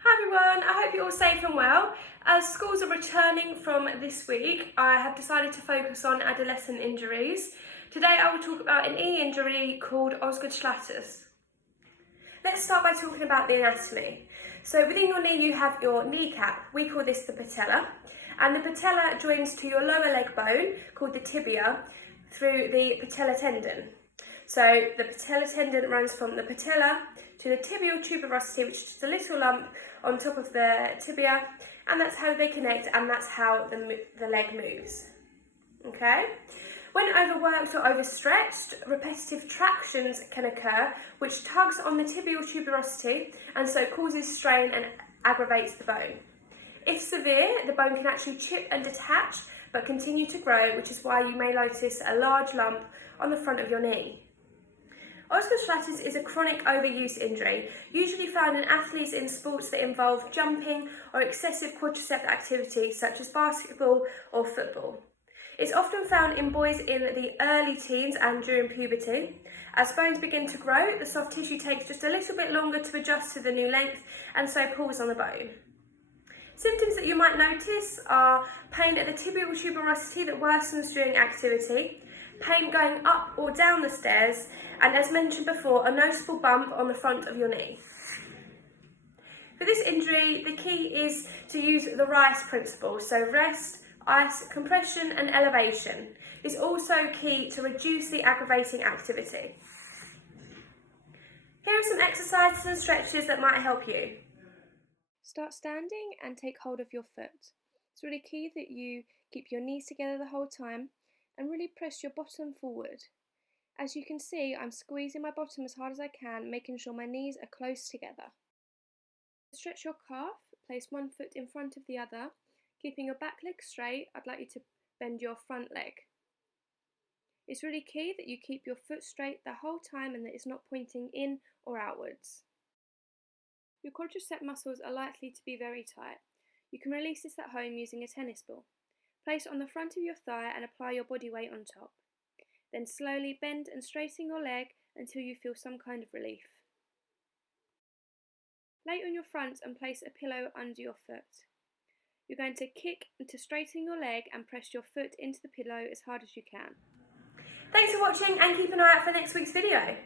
Hi everyone, I hope you're all safe and well. As schools are returning from this week, I have decided to focus on adolescent injuries. Today I will talk about an knee injury called Osgood Schlatters. Let's start by talking about the anatomy. So within your knee you have your kneecap, we call this the patella, and the patella joins to your lower leg bone, called the tibia, through the patella tendon. So the patella tendon runs from the patella to the tibial tuberosity, which is just a little lump on top of the tibia, and that's how they connect, and that's how the leg moves. Okay? When overworked or overstretched, repetitive tractions can occur, which tugs on the tibial tuberosity and so causes strain and aggravates the bone. If severe, the bone can actually chip and detach but continue to grow, which is why you may notice a large lump on the front of your knee. Osgood Schlatters is a chronic overuse injury, usually found in athletes in sports that involve jumping or excessive quadricep activity such as basketball or football. It's often found in boys in the early teens and during puberty. As bones begin to grow, the soft tissue takes just a little bit longer to adjust to the new length and so pulls on the bone. Symptoms that you might notice are pain at the tibial tuberosity that worsens during activity, pain going up or down the stairs, and as mentioned before, a noticeable bump on the front of your knee. For this injury, the key is to use the RICE principle, so rest, ice, compression and elevation. It's also key to reduce the aggravating activity. Here are some exercises and stretches that might help you. Start standing and take hold of your foot. It's really key that you keep your knees together the whole time and really press your bottom forward. As you can see, I'm squeezing my bottom as hard as I can, making sure my knees are close together. Stretch your calf, place one foot in front of the other. Keeping your back leg straight, I'd like you to bend your front leg. It's really key that you keep your foot straight the whole time and that it's not pointing in or outwards. Your quadricep muscles are likely to be very tight. You can release this at home using a tennis ball. Place it on the front of your thigh and apply your body weight on top. Then slowly bend and straighten your leg until you feel some kind of relief. Lay on your front and place a pillow under your foot. You're going to kick to straighten your leg and press your foot into the pillow as hard as you can. Thanks for watching and keep an eye out for next week's video.